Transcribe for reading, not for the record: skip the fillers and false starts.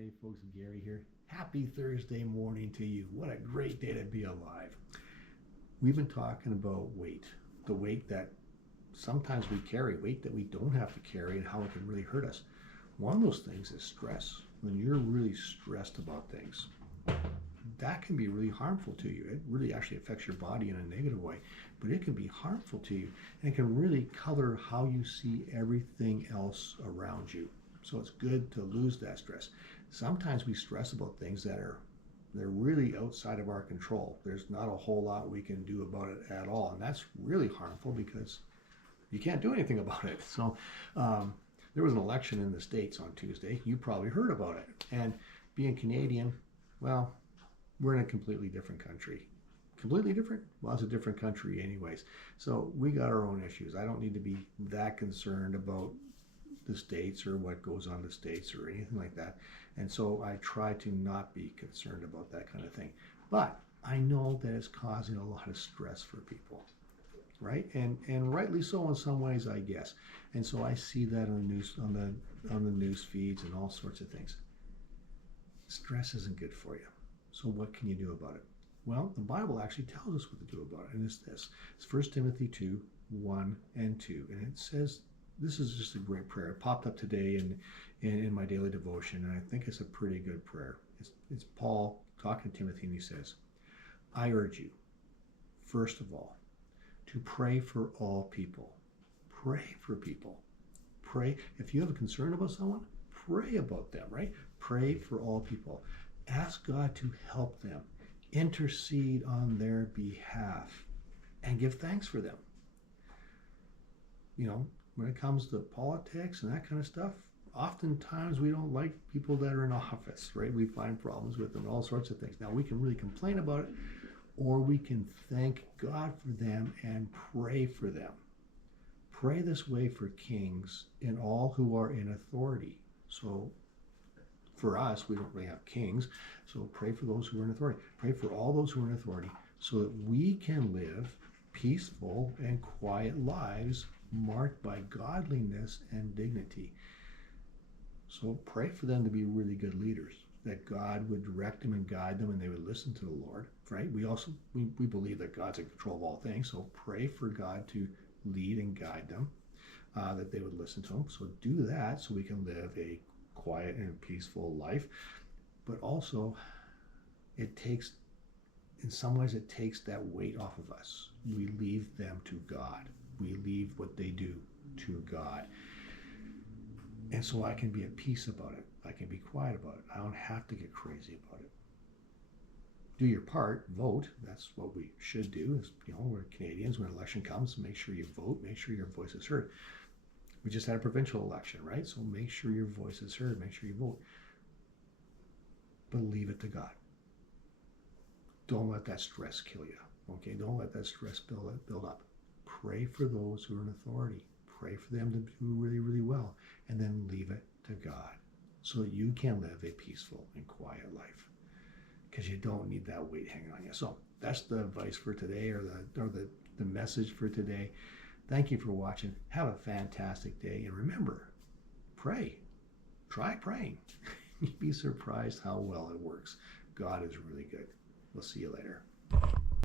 Hey folks, Gary here. Happy Thursday morning to you. What a great day to be alive. We've been talking about weight, the weight that sometimes we carry, weight that we don't have to carry, and how it can really hurt us. One of those things is stress. When you're really stressed about things, that can be really harmful to you. It really actually affects your body in a negative way, but it can be harmful to you, and it can really color how you see everything else around you. So it's good to lose that stress. Sometimes we stress about things they're really outside of our control. There's not a whole lot we can do about it at all, and that's really harmful because you can't do anything about it. So there was an election in the States on Tuesday. You probably heard about it. And being Canadian, well, we're in a completely different country. Completely different? Well, it's a different country anyways. So we got our own issues. I don't need to be that concerned about the States or what goes on in the States or anything like that. And so I try to not be concerned about that kind of thing. But I know that it's causing a lot of stress for people, right? And rightly so in some ways, I guess. And so I see that on the news, on the news feeds and all sorts of things. Stress isn't good for you. So what can you do about it? Well, the Bible actually tells us what to do about it, and it's this. It's 1 Timothy 2, 1 and 2. And it says, this is just a great prayer. It popped up today in my daily devotion, and I think it's a pretty good prayer. It's Paul talking to Timothy, and he says, I urge you, first of all, to pray for all people. Pray for people. Pray. If you have a concern about someone, pray about them, right? Pray for all people. Ask God to help them. Intercede on their behalf and give thanks for them. You know, when it comes to politics and that kind of stuff, oftentimes we don't like people that are in office, right? We find problems with them, all sorts of things. Now, we can really complain about it, or we can thank God for them and pray for them. Pray this way for kings and all who are in authority. So for us, we don't really have kings, so pray for those who are in authority. Pray for all those who are in authority so that we can live peaceful and quiet lives marked by godliness and dignity. So pray for them to be really good leaders, that God would direct them and guide them and they would listen to the Lord, right? We believe that God's in control of all things, so pray for God to lead and guide them, that they would listen to him. So do that so we can live a quiet and peaceful life. But also, it takes, in some ways, it takes that weight off of us. We leave them to God. We leave what they do to God. And so I can be at peace about it. I can be quiet about it. I don't have to get crazy about it. Do your part, vote. That's what we should do. Is, you know, we're Canadians. When an election comes, make sure you vote. Make sure your voice is heard. We just had a provincial election, right? So make sure your voice is heard. Make sure you vote. But leave it to God. Don't let that stress kill you. Okay? Don't let that stress build up. Pray for those who are in authority. Pray for them to do really, really well. And then leave it to God so that you can live a peaceful and quiet life. Because you don't need that weight hanging on you. So that's the advice for today, or the message for today. Thank you for watching. Have a fantastic day. And remember, pray. Try praying. You'd be surprised how well it works. God is really good. We'll see you later.